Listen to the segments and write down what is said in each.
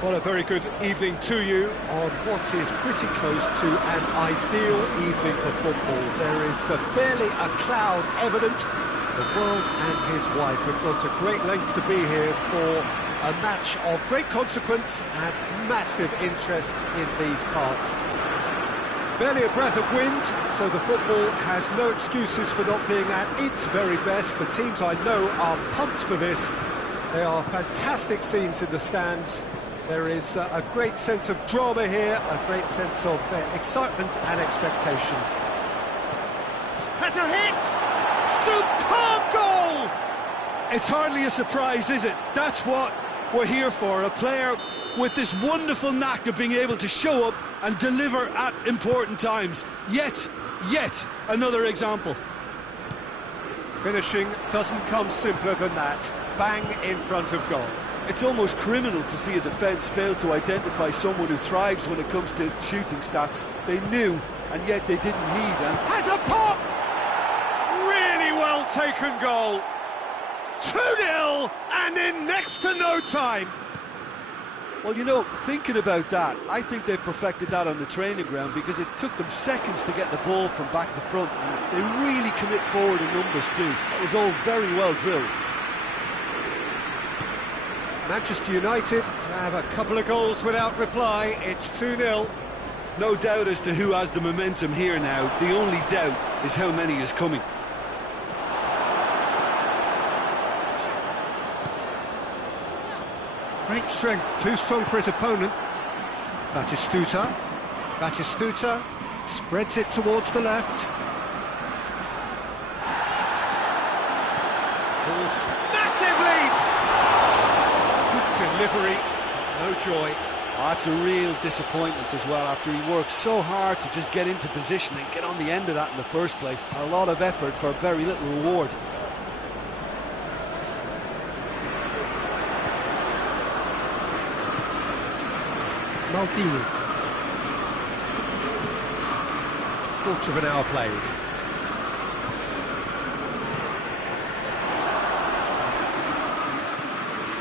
Well, a very good evening to you on what is pretty close to an ideal evening for football. There is barely a cloud evident. The world and his wife have gone to great lengths to be here for a match of great consequence and massive interest in these parts. Barely a breath of wind, so the football has no excuses for not being at its very best. The teams I know are pumped for this. They are fantastic scenes in the stands. There is a great sense of drama here, a great sense of excitement and expectation. Has a hit! Superb goal! It's hardly a surprise, is it? That's what we're here for, a player with this wonderful knack of being able to show up and deliver at important times. Yet another example. Finishing doesn't come simpler than that. Bang in front of goal. It's almost criminal to see a defence fail to identify someone who thrives when it comes to shooting stats. They knew, and yet they didn't heed. And has a pop! Really well taken goal. 2-0, and in next to no time. Well, you know, thinking about that, I think they've perfected that on the training ground, because it took them seconds to get the ball from back to front, and they really commit forward in numbers too. It was all very well drilled. Manchester United have a couple of goals without reply. It's 2-0. No doubt as to who has the momentum here now. The only doubt is how many is coming. Great strength, too strong for his opponent. Batistuta spreads it towards the left. Massive leap! Delivery, no joy. Oh, that's a real disappointment as well, after he worked so hard to just get into position and get on the end of that in the first place. A lot of effort for very little reward. Maldini. Quarter of an hour played.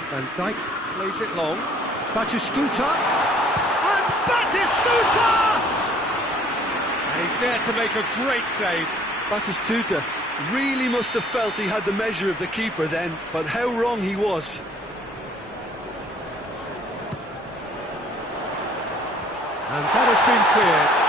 Van Dijk plays it long. Batistuta! And Batistuta! And he's there to make a great save. Batistuta really must have felt he had the measure of the keeper then, but how wrong he was. And that has been cleared.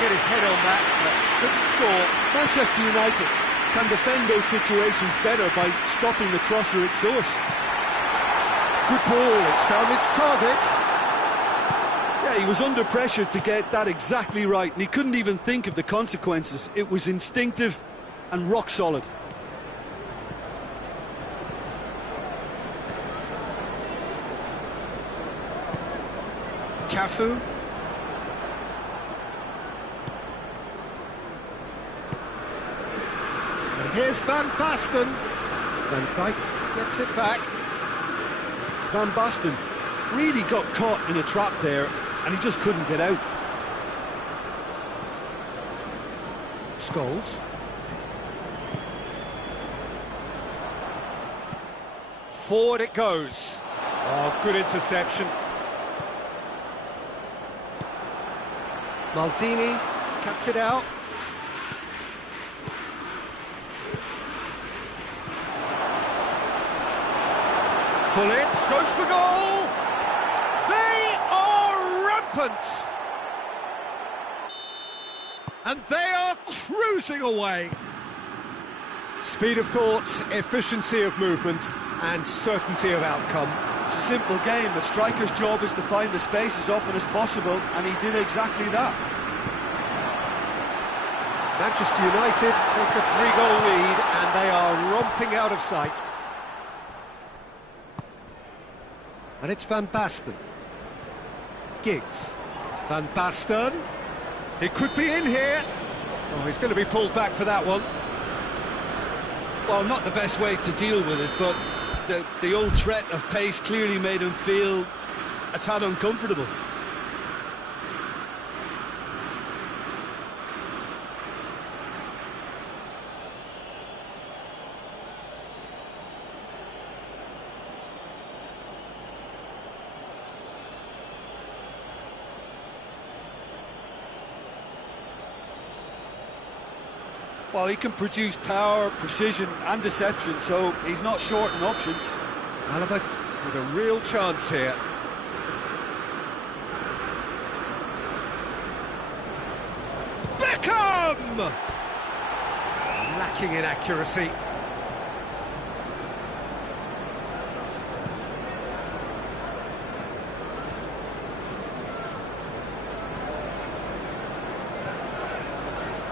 Get his head on that, but couldn't score. Manchester United can defend those situations better by stopping the crosser at source. Good ball, it's found its target. Yeah, he was under pressure to get that exactly right, and he couldn't even think of the consequences. It was instinctive and rock solid. Cafu. Here's Van Basten. Van Dijk gets it back. Van Basten really got caught in a trap there, and he just couldn't get out. Scholes. Forward it goes. Oh, good interception. Maldini cuts it out. Pullet goes for goal. They are rampant. And they are cruising away. Speed of thought, efficiency of movement, and certainty of outcome. It's a simple game. A striker's job is to find the space as often as possible, and he did exactly that. Manchester United take a 3-goal lead, and they are romping out of sight. And it's Van Basten. Giggs. Van Basten. He could be in here. Oh, he's going to be pulled back for that one. Well, not the best way to deal with it, but the old threat of pace clearly made him feel a tad uncomfortable. Well, he can produce power, precision and deception, so he's not short on options. Alaba with a real chance here. Beckham! Lacking in accuracy.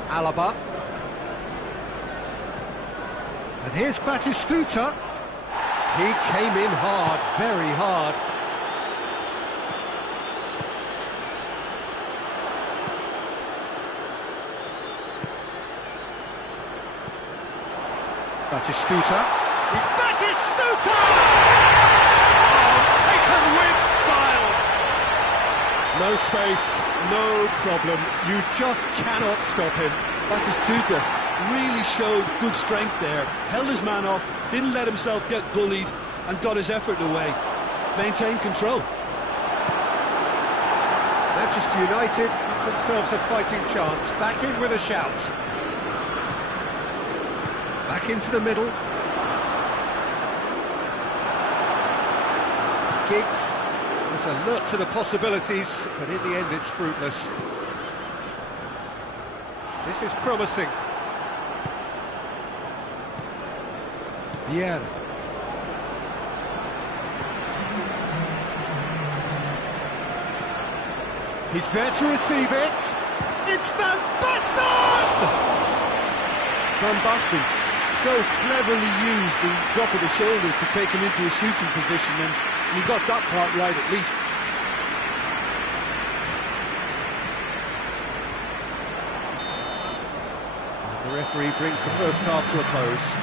Alaba. And here's Batistuta. He came in hard, very hard. Batistuta. Batistuta! Oh, taken with style. No space, no problem. You just cannot stop him. Batistuta really showed good strength there. Held his man off, didn't let himself get bullied, and got his effort away. Maintained control. Manchester United give themselves a fighting chance. Back in with a shout. Back into the middle. Giggs was alert to the possibilities, but in the end it's fruitless. This is promising. Vieira. He's there to receive it. It's Van Basten! Van Basten so cleverly used the drop of the shoulder to take him into a shooting position, and he got that part right at least. The referee brings the first half to a close.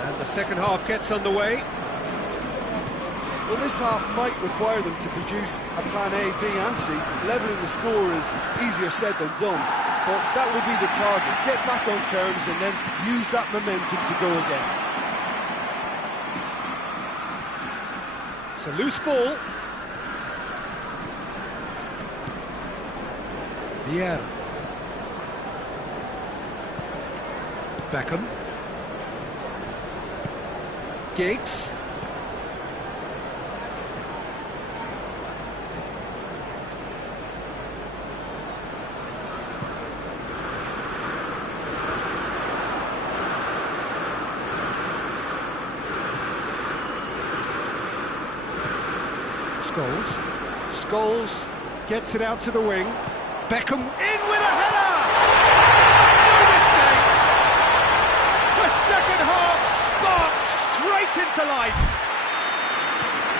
And the second half gets underway. Well, this half might require them to produce a plan A, B and C. Levelling the score is easier said than done, but that will be the target. Get back on terms and then use that momentum to go again. It's a loose ball. Vieira. Beckham. Giggs. Scholes gets it out to the wing. Beckham in with a header! No mistake! The second half sparks straight into life.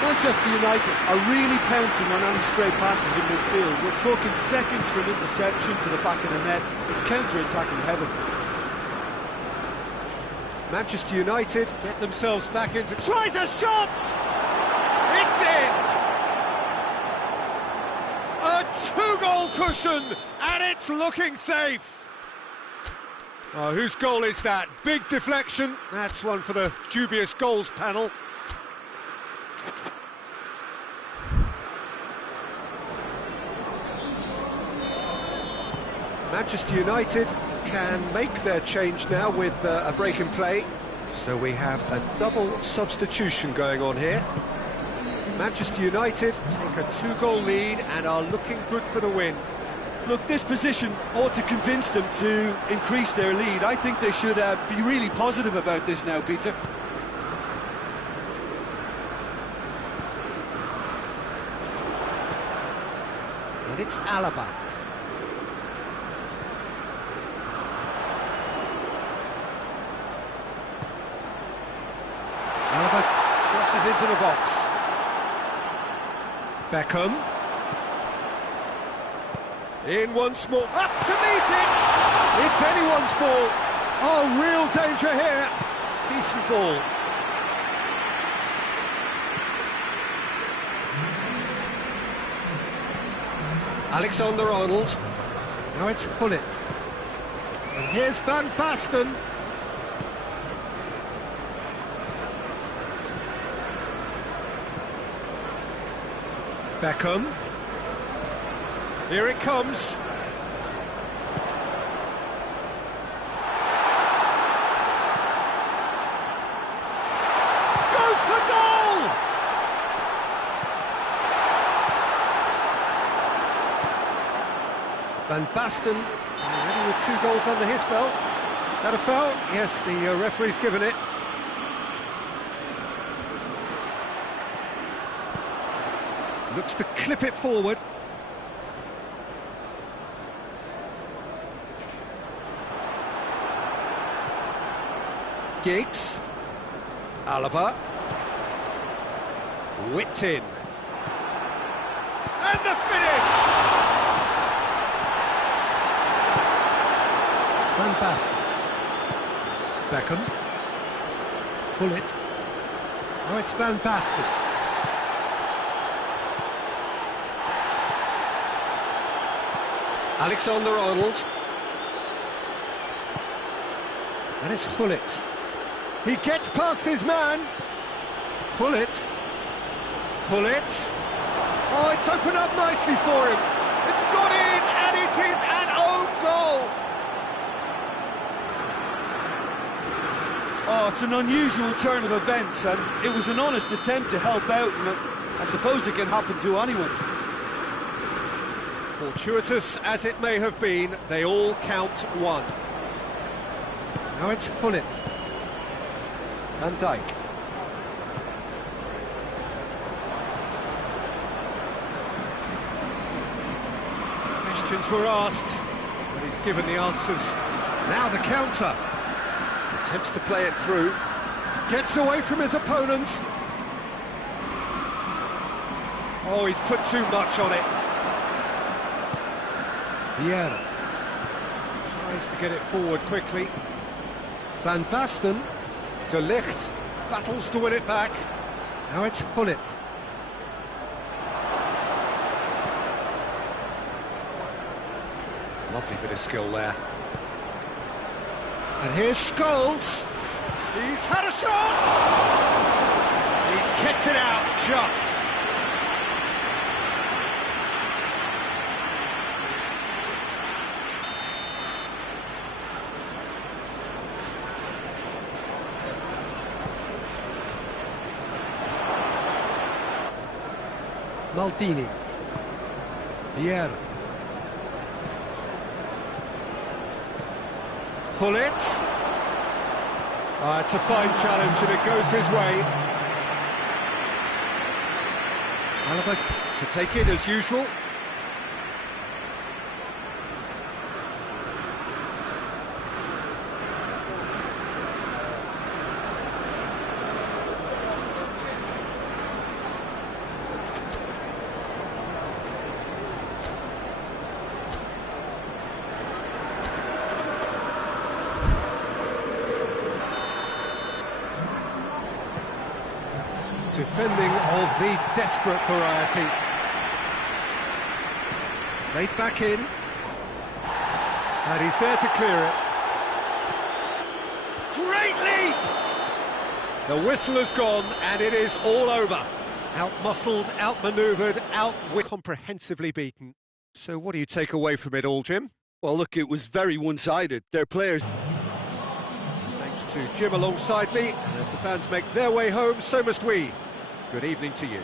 Manchester United are really pouncing on any stray passes in midfield. We're talking seconds from interception to the back of the net. It's counter-attacking heaven. Manchester United get themselves back into... Tries a shot! It's in! A two-goal cushion, and it's looking safe. Oh, whose goal is that? Big deflection. That's one for the dubious goals panel. Manchester United can make their change now with a break in play. So we have a double substitution going on here. Manchester United take a two-goal lead and are looking good for the win. Look, this position ought to convince them to increase their lead. I think they should be really positive about this now, Peter. And it's Alaba. Alaba crosses into the box. Beckham. In once more. Up to meet it! It's anyone's ball. Oh, real danger here. Decent ball. Alexander-Arnold. Now it's Gullit. And here's Van Basten. Beckham. Here it comes. Goes for goal! Van Basten already with 2 goals under his belt. That a foul? Yes, the referee's given it. Looks to clip it forward. Giggs. Alaba. Whipped in. And the finish! Van Basten. Beckham. Gullit. Now it's Van Basten. Alexander-Arnold. And it's Gullit. He gets past his man. Gullit. Gullit. Oh, it's opened up nicely for him. It's gone in, and it is an own goal. Oh, it's an unusual turn of events, and it was an honest attempt to help out, and I suppose it can happen to anyone. Fortuitous as it may have been, they all count one. Now it's Gullit. Van Dijk. Questions were asked, but he's given the answers. Now the counter. Attempts to play it through. Gets away from his opponents. Oh, he's put too much on it. Vieira tries to get it forward quickly. Van Basten. De Ligt battles to win it back. Now it's Gullit. Lovely bit of skill there. And here's Scholes. He's had a shot! He's kicked it out just. Maldini. Vieira. Gullit. It's a fine challenge and it goes his way. Alaba to take it as usual. Defending of the desperate variety. Laid back in. And he's there to clear it. Great leap! The whistle has gone and it is all over. Out-muscled, out-manoeuvred, comprehensively beaten. So what do you take away from it all, Jim? Well, look, it was very one-sided. Their players... Thanks to Jim alongside me, and as the fans make their way home, so must we. Good evening to you.